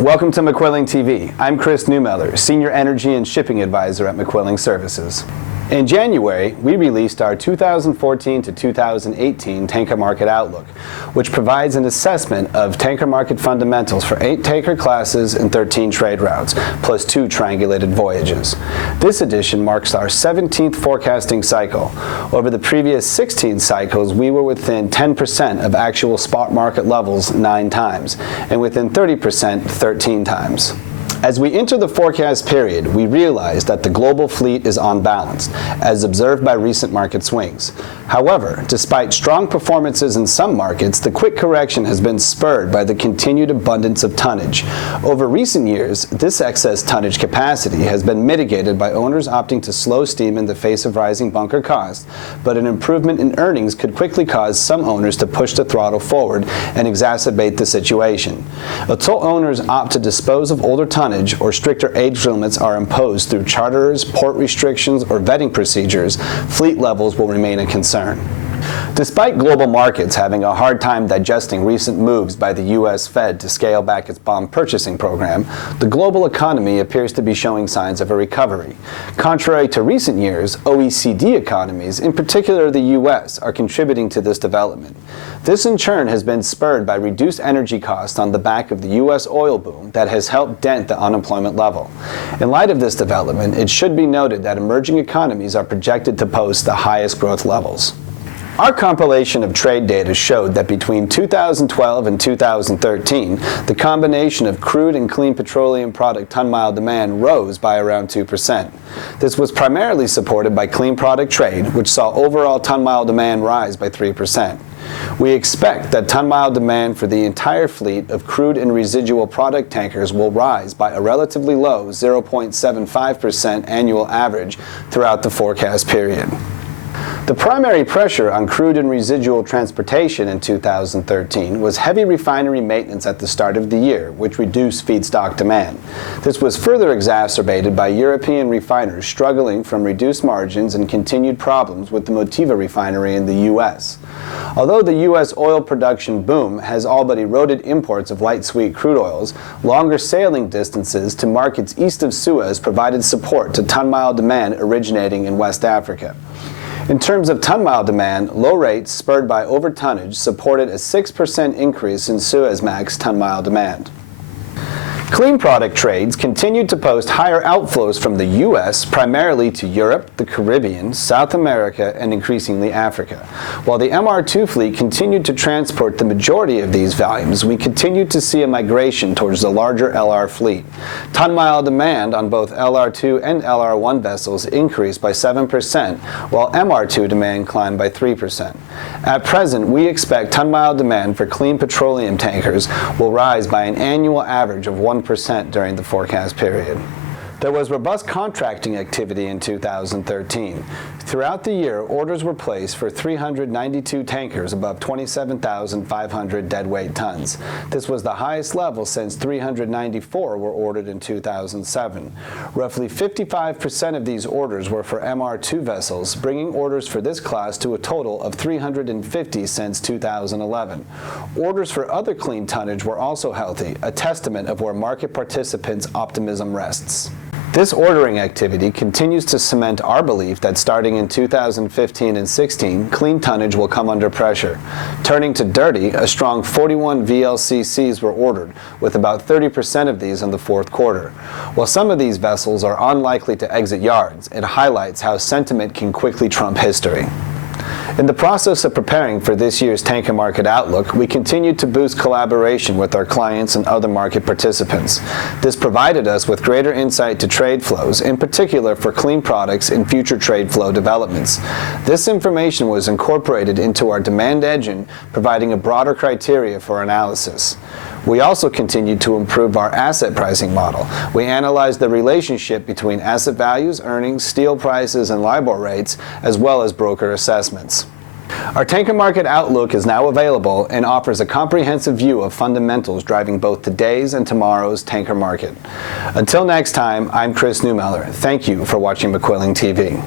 Welcome to McQuilling TV. I'm Chris Neumiller, Senior Energy and Shipping Advisor at McQuilling Services. In January, we released our 2014 to 2018 Tanker Market Outlook, which provides an assessment of tanker market fundamentals for 8 tanker classes and 13 trade routes, plus 2 triangulated voyages. This edition marks our 17th forecasting cycle. Over the previous 16 cycles, we were within 10% of actual spot market levels 9 times, and within 30% 13 times. As we enter the forecast period, we realize that the global fleet is unbalanced, as observed by recent market swings. However, despite strong performances in some markets, the quick correction has been spurred by the continued abundance of tonnage. Over recent years, this excess tonnage capacity has been mitigated by owners opting to slow steam in the face of rising bunker costs, but an improvement in earnings could quickly cause some owners to push the throttle forward and exacerbate the situation. Until owners opt to dispose of older tonnage, or stricter age limits are imposed through charterers, port restrictions, or vetting procedures, fleet levels will remain a concern. Despite global markets having a hard time digesting recent moves by the U.S. Fed to scale back its bond purchasing program, the global economy appears to be showing signs of a recovery. Contrary to recent years, OECD economies, in particular the U.S., are contributing to this development. This in turn has been spurred by reduced energy costs on the back of the U.S. oil boom that has helped dent the unemployment level. In light of this development, it should be noted that emerging economies are projected to post the highest growth levels. Our compilation of trade data showed that between 2012 and 2013, the combination of crude and clean petroleum product ton-mile demand rose by around 2%. This was primarily supported by clean product trade, which saw overall ton-mile demand rise by 3%. We expect that ton-mile demand for the entire fleet of crude and residual product tankers will rise by a relatively low 0.75% annual average throughout the forecast period. The primary pressure on crude and residual transportation in 2013 was heavy refinery maintenance at the start of the year, which reduced feedstock demand. This was further exacerbated by European refiners struggling from reduced margins and continued problems with the Motiva refinery in the U.S. Although the U.S. oil production boom has all but eroded imports of light sweet crude oils, longer sailing distances to markets east of Suez provided support to ton-mile demand originating in West Africa. In terms of ton-mile demand, low rates spurred by overtonnage supported a 6% increase in Suezmax ton-mile demand. Clean product trades continued to post higher outflows from the U.S., primarily to Europe, the Caribbean, South America, and increasingly Africa. While the MR2 fleet continued to transport the majority of these volumes, we continued to see a migration towards the larger LR fleet. Ton-mile demand on both LR2 and LR1 vessels increased by 7%, while MR2 demand climbed by 3%. At present, we expect ton-mile demand for clean petroleum tankers will rise by an annual average of 1% during the forecast period. There was robust contracting activity in 2013. Throughout the year, orders were placed for 392 tankers above 27,500 deadweight tons. This was the highest level since 394 were ordered in 2007. Roughly 55% of these orders were for MR2 vessels, bringing orders for this class to a total of 350 since 2011. Orders for other clean tonnage were also healthy, a testament of where market participants' optimism rests. This ordering activity continues to cement our belief that starting in 2015 and 16, clean tonnage will come under pressure. Turning to dirty, a strong 41 VLCCs were ordered, with about 30% of these in the fourth quarter. While some of these vessels are unlikely to exit yards, it highlights how sentiment can quickly trump history. In the process of preparing for this year's Tanker Market Outlook, we continued to boost collaboration with our clients and other market participants. This provided us with greater insight to trade flows, in particular for clean products and future trade flow developments. This information was incorporated into our demand engine, providing a broader criteria for analysis. We also continued to improve our asset pricing model. We analyzed the relationship between asset values, earnings, steel prices, and LIBOR rates, as well as broker assessments. Our Tanker Market Outlook is now available and offers a comprehensive view of fundamentals driving both today's and tomorrow's tanker market. Until next time, I'm Chris Neumiller. Thank you for watching McQuilling TV.